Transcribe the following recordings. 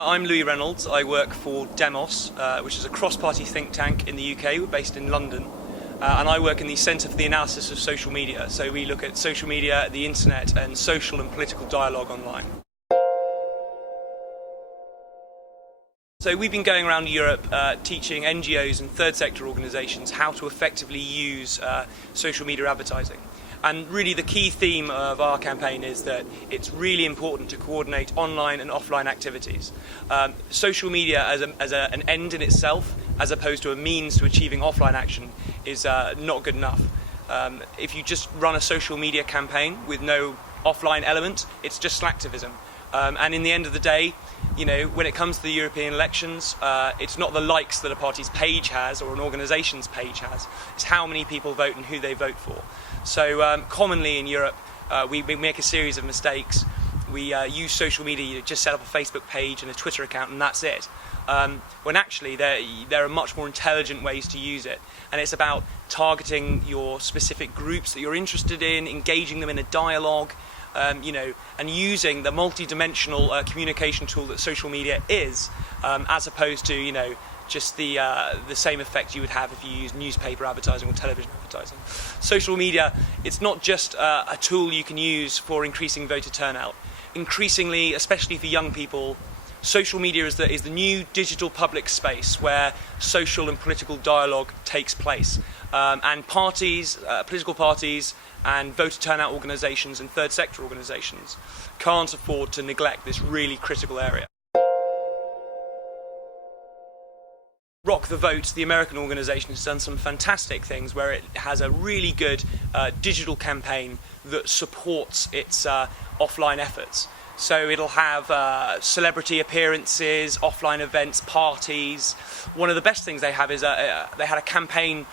I'm Louis Reynolds. I work for Demos, which is a cross-party think tank in the UK. We're based in London. And I work in the Centre for the Analysis of Social Media. So we look at social media, the internet, and social and political dialogue online. So we've been going around Europe teaching NGOs and third sector organisations how to effectively use social media advertising. And really the key theme of our campaign is that it's really important to coordinate online and offline activities. Social media as an end in itself, as opposed to a means to achieving offline action, is not good enough. If you just run a social media campaign with no offline element, it's just slacktivism. And in the end of the day, you know, when it comes to the European elections, it's not the likes that a party's page has or an organisation's page has, it's how many people vote and who they vote for. So commonly in Europe, we make a series of mistakes. We use social media to just set up a Facebook page and a Twitter account and that's it. When actually there are much more intelligent ways to use it. And it's about targeting your specific groups that you're interested in, engaging them in a dialogue, you know, and using the multi-dimensional communication tool that social media is, as opposed to, you know, just the same effect you would have if you used newspaper advertising or television advertising. Social media, it's not just a tool you can use for increasing voter turnout. Increasingly, especially for young people, social media is the new digital public space where social and political dialogue takes place. And parties, political parties and voter turnout organisations and third sector organisations can't afford to neglect this really critical area. Rock the Vote, the American organisation, has done some fantastic things where it has a really good digital campaign that supports its offline efforts. So it'll have celebrity appearances, offline events, parties. One of the best things they have is they had a campaign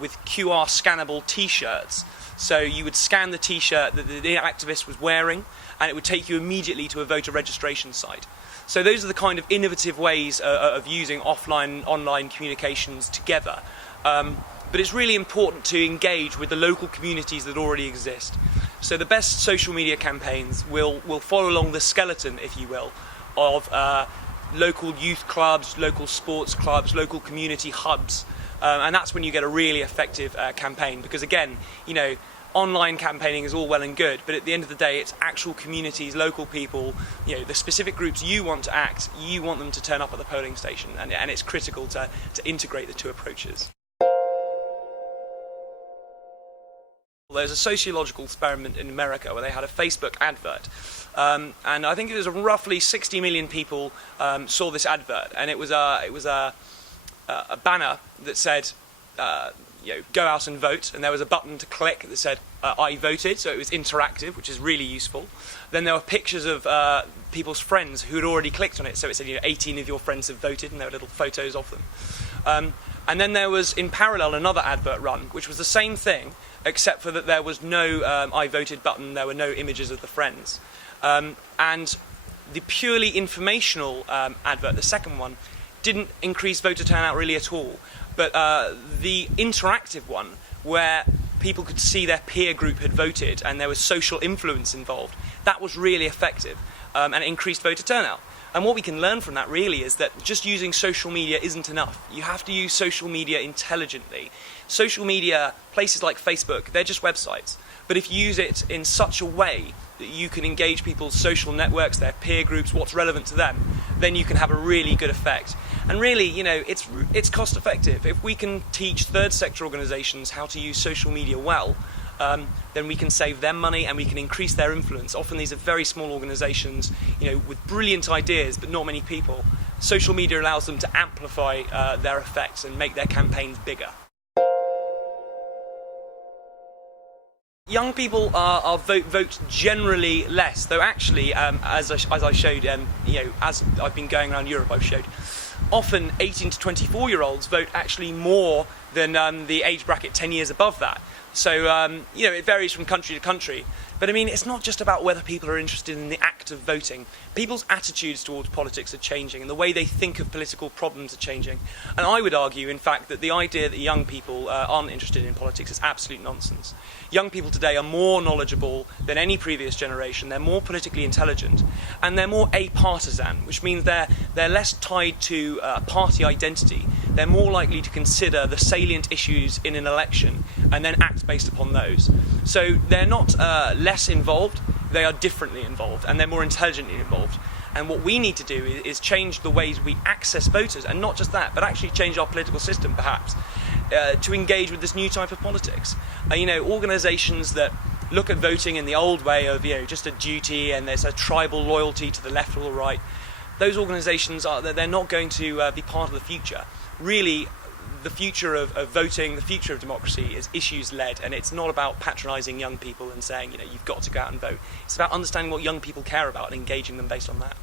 with QR scannable T-shirts. So you would scan the T-shirt that the activist was wearing and it would take you immediately to a voter registration site. So those are the kind of innovative ways of using offline and online communications together. But it's really important to engage with the local communities that already exist. So the best social media campaigns will follow along the skeleton, if you will, of local youth clubs, local sports clubs, local community hubs. And that's when you get a really effective campaign. Because again, you know, online campaigning is all well and good, but at the end of the day, it's actual communities, local people, you know, the specific groups you want to act, you want them to turn up at the polling station, and it's critical to integrate the two approaches. There's a sociological experiment in America where they had a Facebook advert, and I think it was roughly 60 million people saw this advert, and it was a banner that said, you know, go out and vote, and there was a button to click that said I voted, so it was interactive, which is really useful. Then there were pictures of people's friends who had already clicked on it, so it said, you know, 18 of your friends have voted, and there were little photos of them. And then there was, in parallel, another advert run, which was the same thing, except for that there was no I voted button, there were no images of the friends. And the purely informational advert, the second one, didn't increase voter turnout really at all. But the interactive one, where people could see their peer group had voted and there was social influence involved, that was really effective, and it increased voter turnout. And what we can learn from that really is that just using social media isn't enough. You have to use social media intelligently. Social media, places like Facebook, they're just websites. But if you use it in such a way that you can engage people's social networks, their peer groups, what's relevant to them, then you can have a really good effect. And really, you know, it's cost effective. If we can teach third sector organisations how to use social media well, then we can save them money and we can increase their influence. Often these are very small organisations, you know, with brilliant ideas but not many people. Social media allows them to amplify their effects and make their campaigns bigger. Young people vote generally less, though actually, as I showed, you know, as I've been going around Europe, I've showed, often 18 to 24-year-olds vote actually more than the age bracket 10 years above that. So, you know, it varies from country to country. But I mean, it's not just about whether people are interested in the act of voting. People's attitudes towards politics are changing, and the way they think of political problems are changing. And I would argue, in fact, that the idea that young people aren't interested in politics is absolute nonsense. Young people today are more knowledgeable than any previous generation. They're more politically intelligent, and they're more apartisan, which means they're less tied to party identity. They're more likely to consider the salient issues in an election and then act based upon those. So they're not less involved, they are differently involved, and they're more intelligently involved. And what we need to do is change the ways we access voters, and not just that, but actually change our political system perhaps, to engage with this new type of politics. You know, organisations that look at voting in the old way of, you know, just a duty and there's a tribal loyalty to the left or the right, those organisations they're not going to be part of the future. Really, the future of voting, the future of democracy is issues-led, and it's not about patronising young people and saying, you know, you've got to go out and vote. It's about understanding what young people care about and engaging them based on that.